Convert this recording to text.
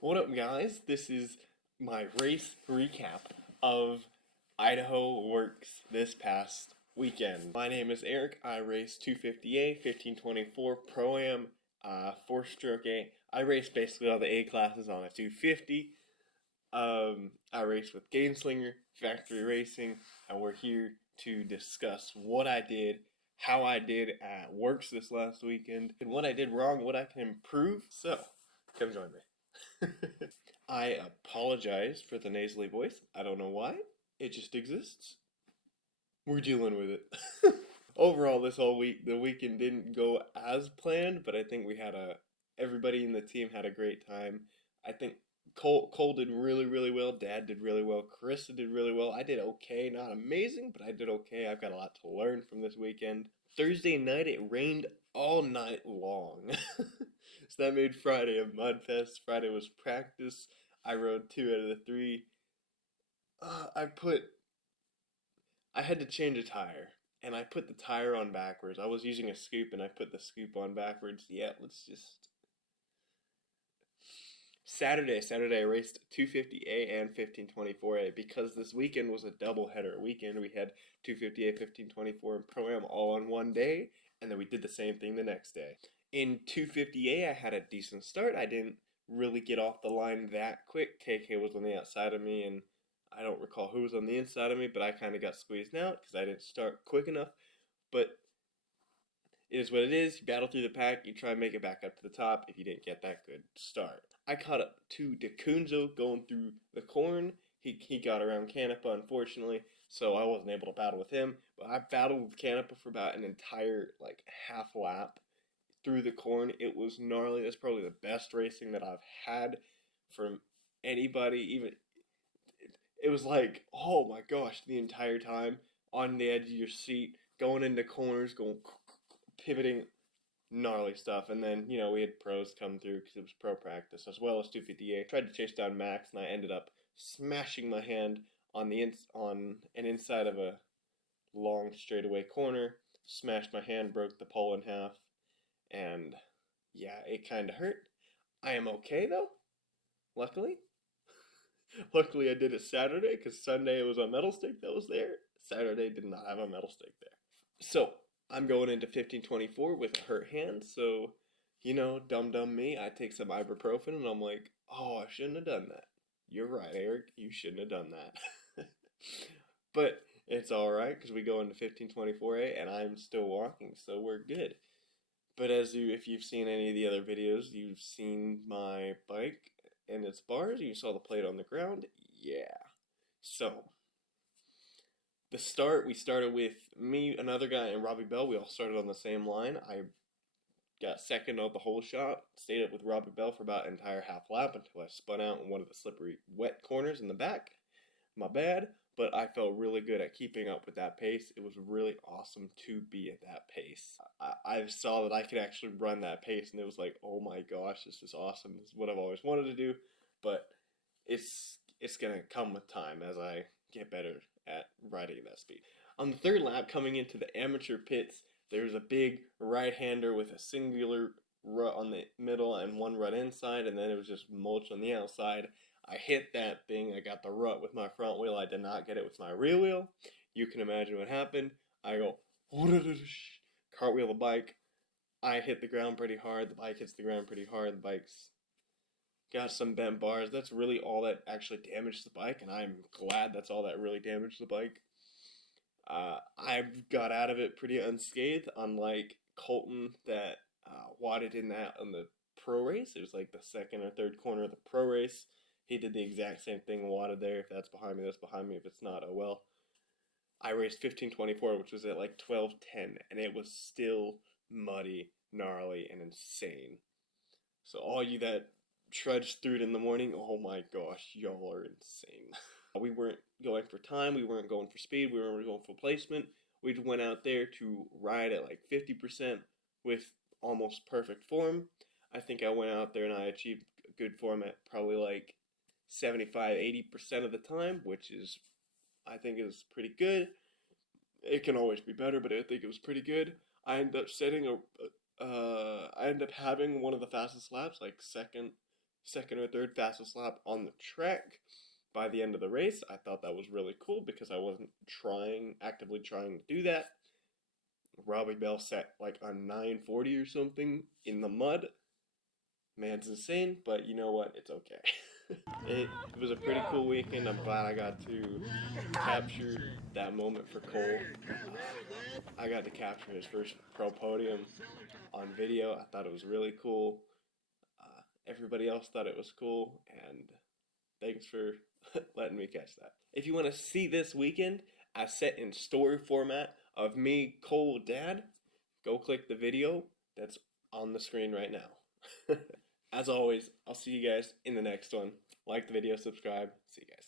What up, guys? This is my race recap of Idaho WORCS this past weekend. My name is Eric. I raced 250A, 1524 Pro-Am, 4-stroke A. I raced basically all the A classes on a 250. I raced with Gameslinger, Factory Racing, and we're here to discuss what I did, how I did at WORCS this last weekend, and what I did wrong, what I can improve. So, come join me. I apologize for the nasally voice. I don't know why. It just exists. We're dealing with it. Overall, this whole week, the weekend didn't go as planned, but I think everybody in the team had a great time. I think Cole did really, really well. Dad did really well. Carissa did really well. I did okay. Not amazing, but I did okay. I've got a lot to learn from this weekend. Thursday night, it rained all night long. So that made Friday a mud fest. Friday was practice. I rode 2 out of the 3. I put I had to change a tire, and I put the tire on backwards. I was using a scoop, and I put the scoop on backwards. Yeah, let's just. Saturday I raced 250A and 1524A because this weekend was a doubleheader weekend. We had 250A, 1524, and Pro-Am all on one day, and then we did the same thing the next day. In 250A, I had a decent start. I didn't really get off the line that quick. KK was on the outside of me, and I don't recall who was on the inside of me, but I kind of got squeezed out because I didn't start quick enough. But it is what it is. You battle through the pack. You try and make it back up to the top if you didn't get that good start. I caught up to DeCunzo going through the corn. He got around Canepa, unfortunately, so I wasn't able to battle with him. But I battled with Canepa for about an entire half lap through the corn. It was gnarly. That's probably the best racing that I've had from anybody. Even it was like, oh my gosh, the entire time on the edge of your seat, going into corners, going pivoting, gnarly stuff. And then, we had pros come through because it was pro practice as well as 250A. Tried to chase down Max, and I ended up smashing my hand on on an inside of a long straightaway corner. Smashed my hand, broke the pole in half, and yeah, it kind of hurt. I am okay though, luckily. Luckily, I did it Saturday because Sunday it was a metal stick that was there. Saturday did not have a metal stick there. So I'm going into 1524 with a hurt hand. So, dumb me. I take some ibuprofen and I'm like, oh, I shouldn't have done that. You're right, Eric. You shouldn't have done that. But it's all right because we go into 1524A and I'm still walking, so we're good. But if you've seen any of the other videos, you've seen my bike and its bars. You saw the plate on the ground. Yeah. So we started with me, another guy, and Robbie Bell. We all started on the same line. I got second of the whole shot. Stayed up with Robbie Bell for about an entire half lap until I spun out in one of the slippery, wet corners in the back. My bad, but I felt really good at keeping up with that pace. It was really awesome to be at that pace. I saw that I could actually run that pace, and it was like, oh my gosh, this is awesome. This is what I've always wanted to do, but it's gonna come with time as I get better at riding at that speed. On the third lap, coming into the amateur pits, there was a big right-hander with a singular rut on the middle and one rut inside, and then it was just mulch on the outside. I hit that thing. I got the rut with my front wheel. I did not get it with my rear wheel. You can imagine what happened. I go, cartwheel the bike. I hit the ground pretty hard. The bike hits the ground pretty hard. The bike's got some bent bars. That's really all that actually damaged the bike, and I'm glad that's all that really damaged the bike. I got out of it pretty unscathed, unlike Colton that wadded in that on the pro race. It was like the second or third corner of the pro race. He did the exact same thing, wadded there. If that's behind me, that's behind me. If it's not, oh well. I raced 1524, which was at like 12:10, and it was still muddy, gnarly, and insane. So all you that trudged through it in the morning, oh my gosh, y'all are insane. We weren't going for time, we weren't going for speed, we weren't going for placement. We went out there to ride at like 50% with almost perfect form. I think I went out there and I achieved good form at probably like 75-80% of the time, which is, I think, is pretty good. It can always be better, but I think it was pretty good. I ended up having one of the fastest laps, like second or third fastest lap on the track by the end of the race. I thought that was really cool because I wasn't actively trying to do that. Robbie Bell set like a 940 or something in the mud. Man's insane, but you know what? It's okay. It was a pretty cool weekend. I'm glad I got to capture that moment for Cole. I got to capture his first pro podium on video. I thought it was really cool. Everybody else thought it was cool, and thanks for letting me catch that. If you want to see this weekend, I set in story format of me, Cole, Dad. Go click the video that's on the screen right now. As always, I'll see you guys in the next one. Like the video, subscribe. See you guys.